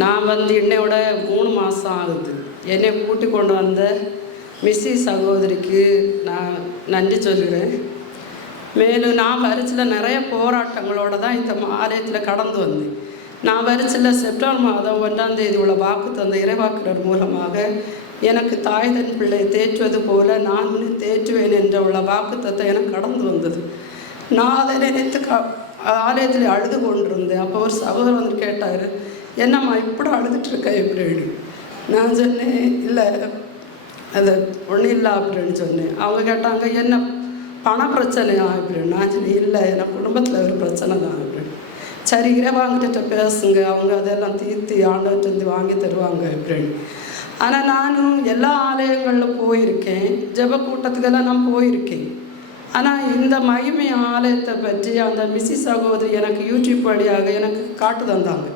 நான் வந்து என்னையோட மூணு மாதம் ஆகுது. என்னை கூட்டி கொண்டு வந்த மிஸ்ஸி சகோதரிக்கு நான் நன்றி சொல்கிறேன் மேலும் நான் வரிச்சில் நிறைய போராட்டங்களோடு தான் இந்த ஆலயத்தில் கடந்து வந்தேன். நான் வரிச்சில் செப்டம்பர் மாதம் ஒன்றாம் தேதி உள்ள வாக்கு தந்த இறைவாக்குனர் மூலமாக எனக்கு தாய் தன் பிள்ளை தேற்றுவது போல நான் தேற்றுவேன் என்ற உள்ள வாக்கு எனக்கு கடந்து வந்தது. நான் அதை நினைத்து க ஆலயத்தில் அழுது கொண்டிருந்தேன். அப்போ ஒரு சகோதரர் வந்து கேட்டார் என்னம்மா இப்படி அழுதுட்டுருக்க இருக்க நான் சொன்னேன் இல்லை அது ஒன்றும் இல்லை அப்படின்னு சொன்னேன். அவங்க கேட்டாங்க என்ன பண பிரச்சனையா? அப்படின்னு. நான் சொன்னேன் இல்லை எனக்கு குடும்பத்தில் ஒரு பிரச்சனை தான். அப்படின்னு. சரி இறைவாங்கிட்ட பேசுங்க. அவங்க அதெல்லாம் தீர்த்து ஆண்டவர்கிட்ட இருந்து வாங்கி தருவாங்க. அப்படின்னு. ஆனால் நானும் எல்லா ஆலயங்களில் போயிருக்கேன். ஜெப கூட்டத்துக்கெல்லாம் நான் போயிருக்கேன். ஆனால் இந்த மகிமை ஆலயத்தை பற்றி அந்த மிஸ்ஸி சகோதரி எனக்கு யூடியூப் வழியாக எனக்கு காட்டு தந்தாங்க.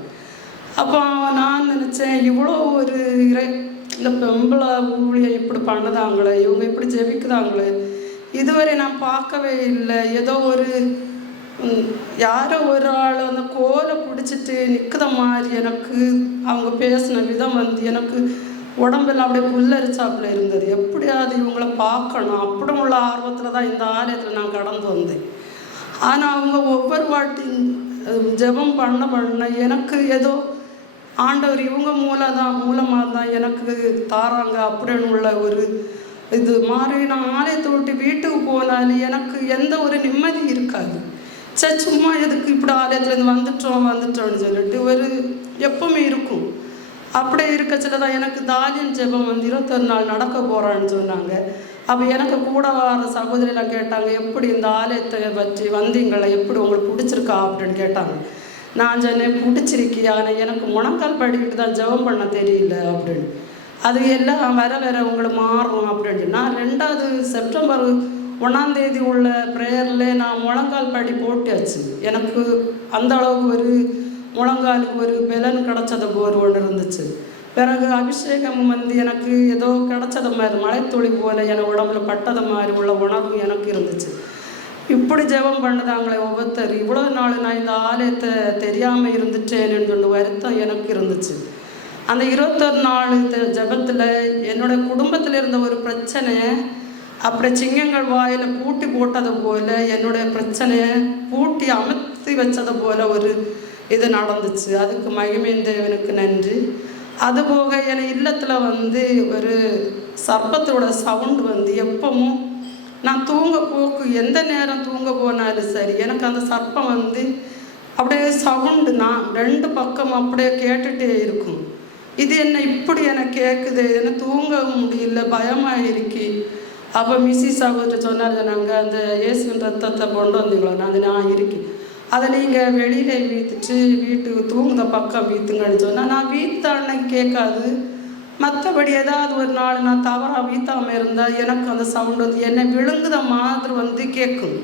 அப்போ நான் நினச்சேன் இவ்வளோ ஒரு இறை இந்த பெம்பளை ஊழியம் இப்படி பண்ணுதாங்களே இவங்க இப்படி ஜெபிக்குதாங்களே இதுவரை நான் பார்க்கவே இல்லை. ஏதோ ஒரு யாரோ ஒரு ஆள் அந்த கோலை பிடிச்சிட்டு நிற்குத மாதிரி எனக்கு அவங்க பேசின விதம் வந்து எனக்கு உடம்பெல்லாம் அப்படியே புல்லரிச்சாப்புல இருந்தது. எப்படியாவது இவங்கள பார்க்கணும். அப்படி உள்ள ஆர்வத்தில் தான் இந்த ஆலயத்தில் நான் கடந்து வந்தேன். ஆனால் அவங்க ஒவ்வொரு வாட்டி ஜெபம் பண்ண பண்ண எனக்கு ஏதோ ஆண்டவர் இவங்க மூலம் தான் மூலமாக தான் எனக்கு தாராங்க. அப்படின்னு உள்ள ஒரு இது மாதிரி நான் ஆலயத்தை விட்டு வீட்டுக்கு போனாலும் எனக்கு எந்த ஒரு நிம்மதி இருக்காது. சே சும்மா எதுக்கு இப்படி ஆலயத்துலேருந்து வந்துட்டோம் வந்துட்டோம்னு சொல்லிட்டு ஒரு எப்பவுமே இருக்கும். அப்படியே இருக்கச்சில தான் எனக்கு தாலியன் ஜெபம் வந்து இருபத்தொரு நாள் நடக்க போகிறான்னு சொன்னாங்க. அப்போ எனக்கு கூட வர சகோதரியெல்லாம் கேட்டாங்க எப்படி இந்த ஆலயத்தை பற்றி வந்தீங்களா? எப்படி உங்களுக்கு பிடிச்சிருக்கா? அப்படின்னு கேட்டாங்க. நான் சொன்னேன் பிடிச்சிருக்கியா? ஆனால் எனக்கு முழங்கால் படிக்கிட்டு தான் ஜெபம் பண்ண தெரியல அப்படின்னு. அது எல்லாம் வர வர உங்களுக்கு மாறும் அப்படின்னு நான் ரெண்டாவது செப்டம்பர் ஒன்றாந்தேதி உள்ள ப்ரேயரில் நான் முழங்கால் படி போட்டாச்சு. எனக்கு அந்த அளவுக்கு ஒரு முழங்காலுக்கு ஒரு பலன் கிடச்சத போர் ஒன்று இருந்துச்சு. பிறகு அபிஷேகம் வந்து எனக்கு ஏதோ கிடச்சது மாதிரி மழைத்துளி போல என் உடம்புல பட்டது மாதிரி உள்ள உணர்வு எனக்கு இருந்துச்சு. இப்படி ஜெபம் பண்ணுதாங்களே ஒவ்வொருத்தர். இவ்வளோ நாள் நான் இந்த ஆலயத்தை தெரியாமல் இருந்துட்டேன்னு சொல்லி வருத்தம் எனக்கு இருந்துச்சு. அந்த இருபத்தொரு நாள் இந்த ஜெபத்தில் என்னோட குடும்பத்தில் இருந்த ஒரு பிரச்சனை அப்புறம் சிங்கங்கள் வாயில் பூட்டி போட்டது போல என்னுடைய பிரச்சனையை பூட்டி அமர்த்தி வச்சது போல ஒரு இது நடந்துச்சு. அதுக்கு மகிமையின் தேவனுக்கு நன்றி. அதுபோக என் இல்லத்தில் வந்து ஒரு சர்ப்பத்தோட சவுண்டு வந்து எப்பவும் நான் தூங்க போக்கு எந்த நேரம் தூங்க போனாலும் சரி எனக்கு அந்த சர்ப்பம் வந்து அப்படியே சவுண்டு நான் ரெண்டு பக்கம் அப்படியே கேட்டுகிட்டே இருக்கும். இது என்ன இப்படி எனக்கு கேட்குது என்ன தூங்க முடியல பயமாக இருக்கு அப்போ மிஸ்ஸி சகோதரி சொன்னார் நாங்கள் அந்த இயேசுவின் ரத்தத்தை கொண்டு வந்தீங்களா? அது நான் இருக்கேன். அதை நீங்கள் வெளியில் வீத்துட்டு வீட்டுக்கு தூங்குத பக்கம் வீத்துங்கன்னு சொன்னால் நான் வீத்த கேட்காது. மற்றபடி ஏதாவது ஒரு நாள் நான் தவறாக வீத்தாமல் இருந்தால் எனக்கு அந்த சவுண்டு வந்து என்னை விழுங்குத மாதிரி வந்து கேட்கும்.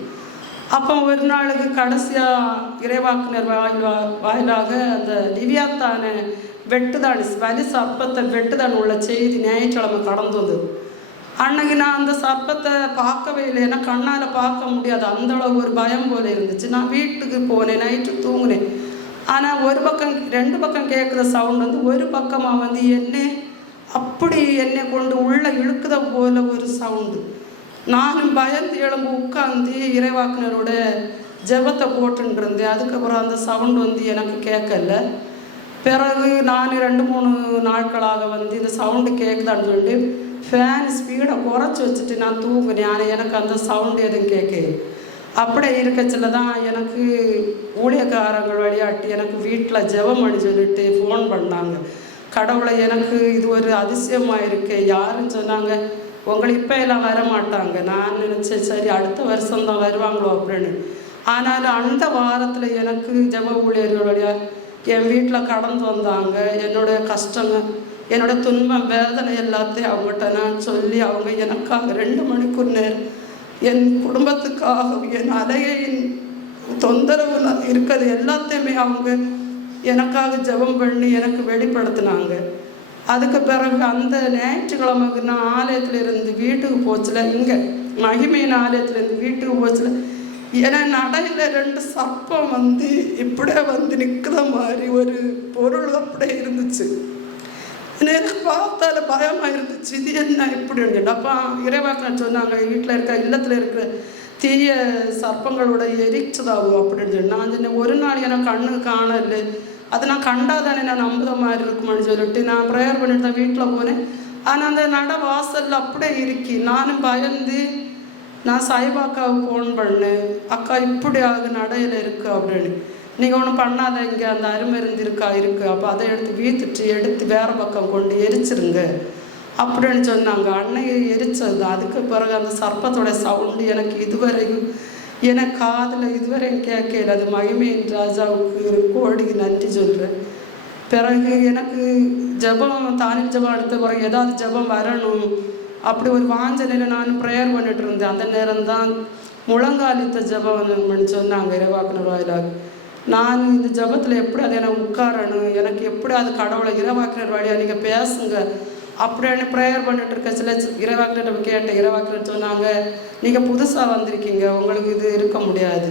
அப்போ ஒரு நாளுக்கு கடைசியாக இறைவாக்குனர் வாயிலா வாயிலாக அந்த திவ்யாத்தான வெட்டுதான் வலி சர்ப்பத்தை வெட்டுதான் உள்ள செய்தி ஞாயிற்றுக்கிழமை கடந்து வந்தது அன்னைக்கு நான் அந்த சர்ப்பத்தை பார்க்கவே இல்லை. ஏன்னா கண்ணால் பார்க்க முடியாது. அந்தளவு ஒரு பயம் போல இருந்துச்சு. நான் வீட்டுக்கு போனேன். நைட்டு தூங்கினேன். ஆனால் ஒரு பக்கம் ரெண்டு பக்கம் கேட்குற சவுண்ட் வந்து ஒரு பக்கமாக வந்து என்ன அப்படி என்னை கொண்டு உள்ளே இழுக்குத போல ஒரு சவுண்டு நானும் பயந்து எழும்பு உட்காந்து இறைவாக்குனரோட ஜெபத்தை போட்டுட்டு இருந்தேன் அதுக்கப்புறம் அந்த சவுண்ட் வந்து எனக்கு கேட்கல. பிறகு நான் ரெண்டு மூணு நாட்களாக வந்து இந்த சவுண்டு கேட்குதான்னு சொல்லிட்டு ஃபேன் ஸ்பீடை குறைச்சி வச்சுட்டு நான் தூங்குனேன். ஆனால் எனக்கு அந்த சவுண்டு எதுவும் கேட்க அப்படியே இருக்கச்சில தான் எனக்கு ஊழியக்காரங்கள் வழியாட்டி எனக்கு வீட்டில் ஜெபம் பண்ணி சொல்லிட்டு ஃபோன் பண்ணாங்க. கடவுளை எனக்கு இது ஒரு அதிசயமாக இருக்கு. யாருன்னு சொன்னாங்க உங்களை இப்போ எல்லாம் வர மாட்டாங்க நான் நினச்சேன் சரி அடுத்த வருஷம் தான் வருவாங்களோ அப்படின்னு. ஆனாலும் அந்த வாரத்தில் எனக்கு ஜெப ஊழியர்களுடைய என் வீட்டில் கடந்து வந்தாங்க. என்னுடைய கஷ்டங்க என்னோட துன்பம் வேதனை எல்லாத்தையும் அவங்ககிட்ட நான் சொல்லி அவங்க எனக்காக ரெண்டு மணிக்கூர் நேரம் என் குடும்பத்துக்காக என் அலையின் தொந்தரவு இருக்கிறது எல்லாத்தையுமே அவங்க எனக்காக ஜெபம் பண்ணி எனக்கு வெளிப்படுத்தினாங்க. அதுக்கு பிறகு அந்த ஞாயிற்றுக்கிழமைக்கு நான் ஆலயத்தில் இருந்து வீட்டுக்கு போச்சுல இங்கே மகிமையின் ஆலயத்துலேருந்து வீட்டுக்கு போச்சுல ஏன்னா நடையில ரெண்டு சர்ப்பம் வந்து இப்படியே வந்து நிற்கிற மாதிரி ஒரு பொருள் அப்படியே இருந்துச்சு. எனக்கு பார்த்தால பயமாக இருந்துச்சு இது என்ன இப்படி இருந்துச்சு அப்பா இறைவாக்கில் சொன்னாங்க வீட்டில் இருக்க இல்லத்தில் இருக்கிற தீய சர்ப்பங்களோட எரிச்சதாகும் அப்படின்னு சொல்லி. நான் சொன்னேன் ஒரு நாள் எனக்கு கண்ணு காணல. அது நான் கண்டாதானே நான் நம்புத மாதிரி இருக்குமான்னு சொல்லிட்டு நான் ப்ரேயர் பண்ணிட்டு தான் வீட்டில் போனேன். ஆனால் அந்த நட வாசலில் அப்படியே இருக்கி நானும் பயந்து நான் சாய்பாக்காவுக்கு ஃபோன் பண்ணேன் அக்கா இப்படி ஆகு நடையில் இருக்கு அப்படின்னு. நீங்கள் ஒன்றும் பண்ணாத இங்கே அந்த அருமருந்து இருக்கா இருக்கு. அப்போ அதை எடுத்து வீத்துட்டு எடுத்து வேற பக்கம் கொண்டு எரிச்சிருங்க. அப்படின்னு சொன்னாங்க. அன்னையை எரிச்சது. அதுக்கு பிறகு அந்த சர்ப்பத்தோட சவுண்டு எனக்கு இதுவரையும் எனக்கு காதில் இதுவரையும் கேட்கல அது மகிமையின் ராஜாவுக்கு கோடி நன்றி சொல்கிறேன் பிறகு எனக்கு ஜெபம் தானி ஜெபம் அடுத்த பிறகு ஏதாவது ஜெபம் வரணும். அப்படி ஒரு வாஞ்சனையில் நான் ப்ரேயர் பண்ணிட்டு இருந்தேன். அந்த நேரம் தான் முழங்காலித்த ஜெபம் சொன்னாங்க இரவாக்குனர் வாயிலாக. நான் இந்த ஜெபத்தில் எப்படி அதை எனக்கு உட்காரணும்? எனக்கு எப்படி அது கடவுளை இறைவாக்குனர் வழியாக நீங்கள் பேசுங்க. அப்படின்னு ப்ரேயர் பண்ணிட்டு இருக்க சில இறைவாக்கிட்ட கேட்டேன் இறைவாக்கினர் சொன்னாங்க நீங்கள் புதுசாக வந்திருக்கீங்க உங்களுக்கு இது இருக்க முடியாது.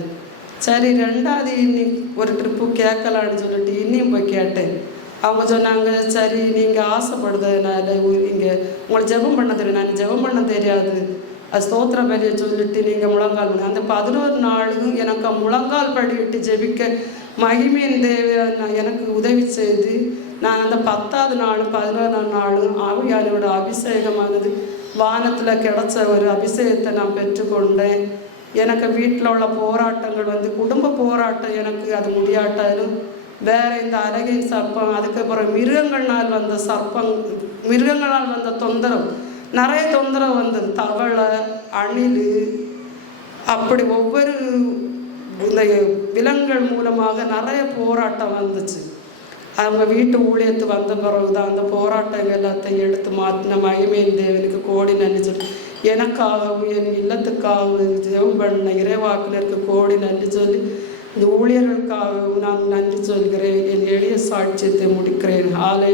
சரி ரெண்டாவது இன்னி ஒரு ட்ரிப்பு கேட்கலான்னு சொல்லிட்டு இன்னியும் போய் கேட்டேன். அவங்க சொன்னாங்க சரி நீங்கள் ஆசைப்படுறதுனால நீங்கள் உங்களை ஜெபம் பண்ண தெரியும். நான் ஜெபம் பண்ண தெரியாது. ஸ்தோத்திர பலியை சொல்லிட்டு நீங்கள் முழங்கால் அந்த பதினோரு நாளும் எனக்கு முழங்கால் படிவிட்டு ஜெபிக்க மகிமையின் தேவையான எனக்கு உதவி செய்து நான் அந்த பத்தாவது நாளும் பதினோராம் நாளும் ஆவியானோட அபிஷேகமானது வானத்தில் கிடைச்ச ஒரு அபிஷேகத்தை நான் பெற்றுக்கொண்டேன். எனக்கு வீட்டில் உள்ள போராட்டங்கள் வந்து குடும்ப போராட்டம் எனக்கு அது முடியாட்டாலும் வேற இந்த அழகின் சர்ப்பம் அதுக்கப்புறம் மிருகங்களால் வந்த சர்ப்பம் மிருகங்களால் வந்த தொந்தரவு நிறைய தொந்தரவு வந்தது. தவளை அணில் அப்படி ஒவ்வொரு இந்த விலங்குகள் மூலமாக நிறைய போராட்டம் வந்துச்சு. அவங்க வீட்டு ஊழியத்து வந்த பிறகு தான் அந்த போராட்டங்கள் எல்லாத்தையும் எடுத்து மாற்றின மகிமேன் தேவனுக்கு கோடி நன்றி எனக்காகவும் என் இல்லத்துக்காகவும் ஜெபம் பண்ண இறைவாக்கினருக்கு கோடி நன்றி சொல்லி இந்த ஊழியர்களுக்காகவும் நான் நன்றி சொல்கிறேன். என் எளிய சாட்சியத்தை முடிக்கிறேன். ஆலை